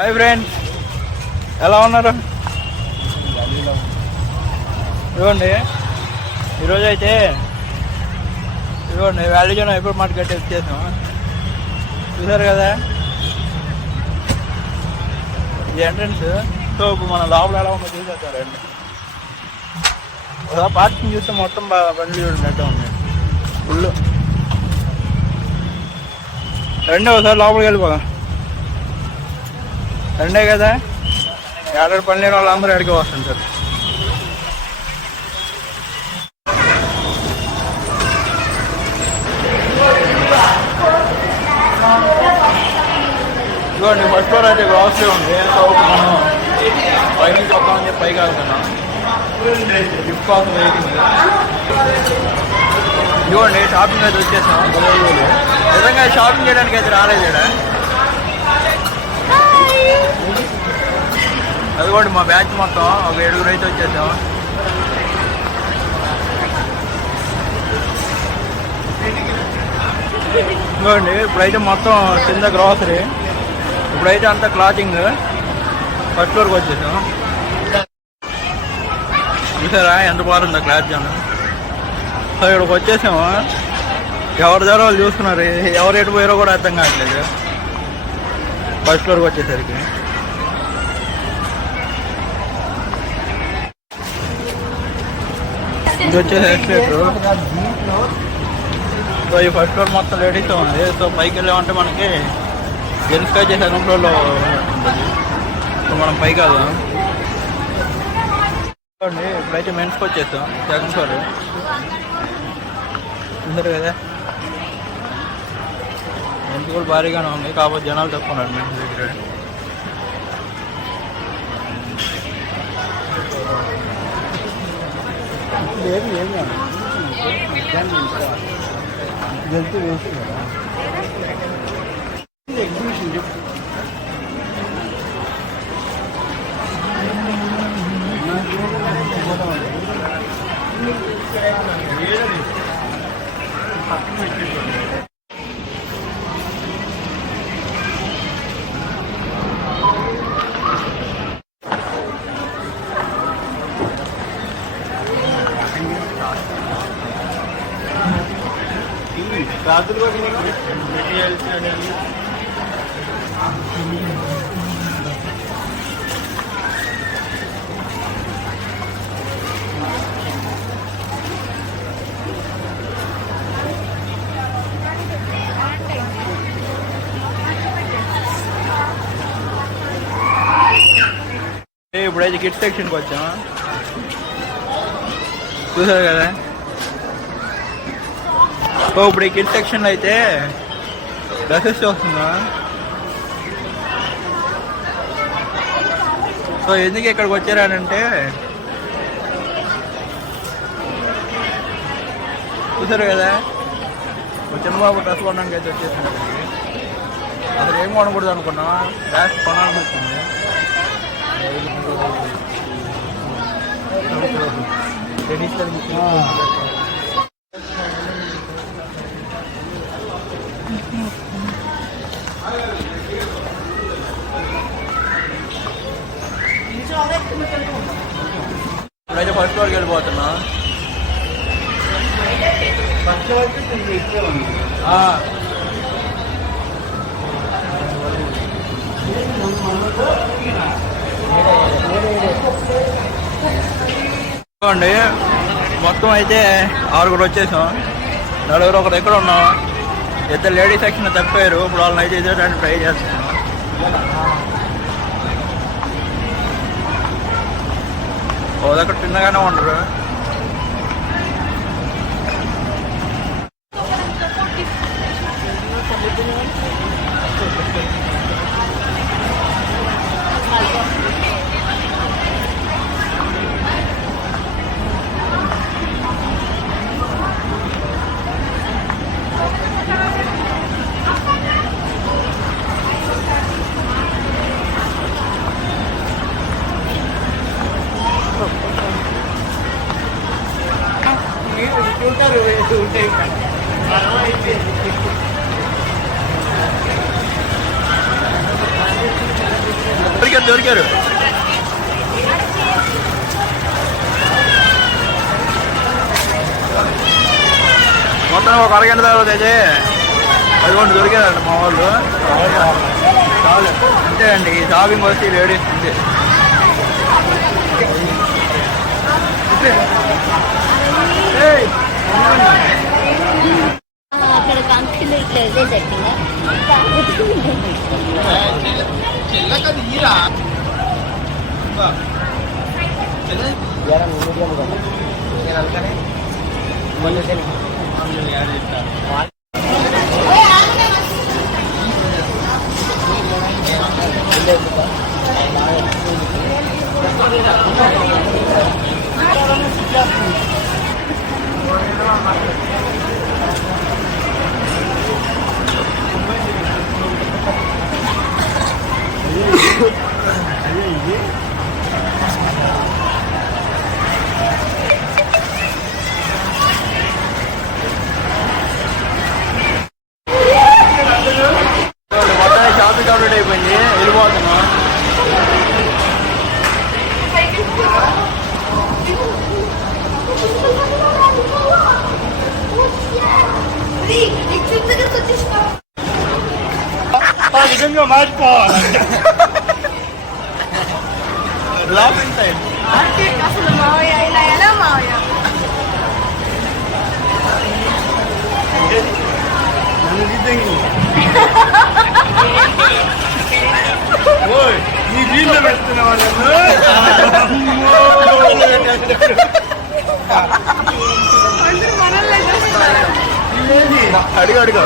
Hi friends, ఎలా ఉన్నారు? ఇదిగోండి, ఈరోజు అయితే ఇదిగోండి వ్యాలీజోన్ హైపర్ మార్కెట్ వచ్చేసాం. చూసారు కదా ఇది ఎంట్రన్స్. సో ఇప్పుడు మన లోపల ఎలా ఉందో చూసేస్తారండి. ఒకసారి పార్కింగ్ చూస్తే మొత్తం బండ్లు చూడండి ఉన్నాయి ఫుల్. రెండే ఒకసారి లోపలికి వెళ్ళిపోదాం. రెండే కదా, ఏడాది పని లేని వాళ్ళందరూ ఎక్కడికి వస్తుంటారు. ఇదిగోండి ఫస్ట్ ఫ్లోర్ అయితే గ్రాసరీ ఉంది. సో మనం పైకి వస్తామని చెప్పి పైకి వెళ్తున్నాం. గిఫ్ట్ కోసం వెయిటింగ్. ఇదిగోండి షాపింగ్ అయితే వచ్చేసాం. నిజంగా షాపింగ్ చేయడానికి అయితే రాలేదు ఇక్కడ. అదిగోండి మా బ్యాచ్ మొత్తం ఒక 7 అయితే వచ్చేసాం. ఇదిగోండి ఇప్పుడైతే మొత్తం కింద గ్రాసరీ, ఇప్పుడైతే అంతా క్లాతింగ్. ఫస్ట్ ఫ్లోర్కి వచ్చేసాం. చూసారా ఎంత బాగుందో క్లాత్ జాన్. సో ఇక్కడికి వచ్చేసాము. ఎవరి ద్వారా వాళ్ళు చూస్తున్నారు, ఎవరు ఎటు పోయారో కూడా అర్థం కావట్లేదు. ఫస్ట్ ఫ్లోర్కి వచ్చేసరికి ఇది వచ్చేసి ఎక్స్లేటర్. సో ఈ ఫస్ట్ ఫ్లోర్ మొత్తం లేడీస్ ఉంది. సో పైకి వెళ్ళామంటే మనకి జెంట్స్కి వచ్చే సెకండ్ ఫ్లోర్లో ఉంటుంది. సో మనం పైకి వెళ్దాం. చూడండి ఇప్పుడైతే మెన్స్కి వచ్చేస్తాం. సెకండ్ ఫ్లోర్ చూసారు కదా, మెన్స్ కూడా భారీగానే ఉంది. కాకపోతే జనాలు తక్కువ ఉన్నారు మెన్స్ దగ్గర. జల్దీ వేసి ఎగ్జిబిషన్ చెప్పు. ఇప్పుడైతే కిడ్స్ సెక్షన్కి వచ్చాం. చూసారు కదా. సో ఇప్పుడు ఈ కిడ్స్ సెక్షన్లో అయితే డ్రెస్సెస్ చూస్తున్నా. సో ఎందుకు ఇక్కడికి వచ్చారనంటే, చూసారు కదా చిన్నబాబు డ్రెస్ కొనడానికి అయితే వచ్చేసింది. అసలు ఏం కొనకూడదు అనుకున్నా, డ్రెస్ కొనాల్సి వచ్చింది. ఇప్పుడైతే ఫస్ట్ ఫ్లోర్కి వెళ్ళిపోతున్నా. చూడండి మొత్తం అయితే 6 వచ్చేసాం. 4 ఒకరు ఎక్కడ ఉన్నాం. ఇద్దరు లేడీస్ సెక్షన్ తప్పారు. ఇప్పుడు వాళ్ళని అయితే ఇదే ట్రై చేస్తున్నాం. ఓ దగ్గర తిన్నగానే ఉండరు. దొరికారు. మొత్తం ఒక అరగంట తర్వాత అయితే అదిగోండి దొరికారండి మా వాళ్ళు. చాలు అంతే అండి, ఈ షాపింగ్ వచ్చి లేడీస్ అంతే. అక్కడ కంపెనీలో ఇట్లా ఇదే సెట్టింగ్ మొత్తం షాపింగ్ కంప్లీట్ అయిపోయింది, వెళ్ళిపోతున్నాం. నిజంగా మార్చిపోవాలి. లాఫింగ్ సైడ్ అసలు మావయ్య ఇలా ఎలా మావయ్య నీ వీళ్ళు పెడుతున్నావా? అడుగు అడుగు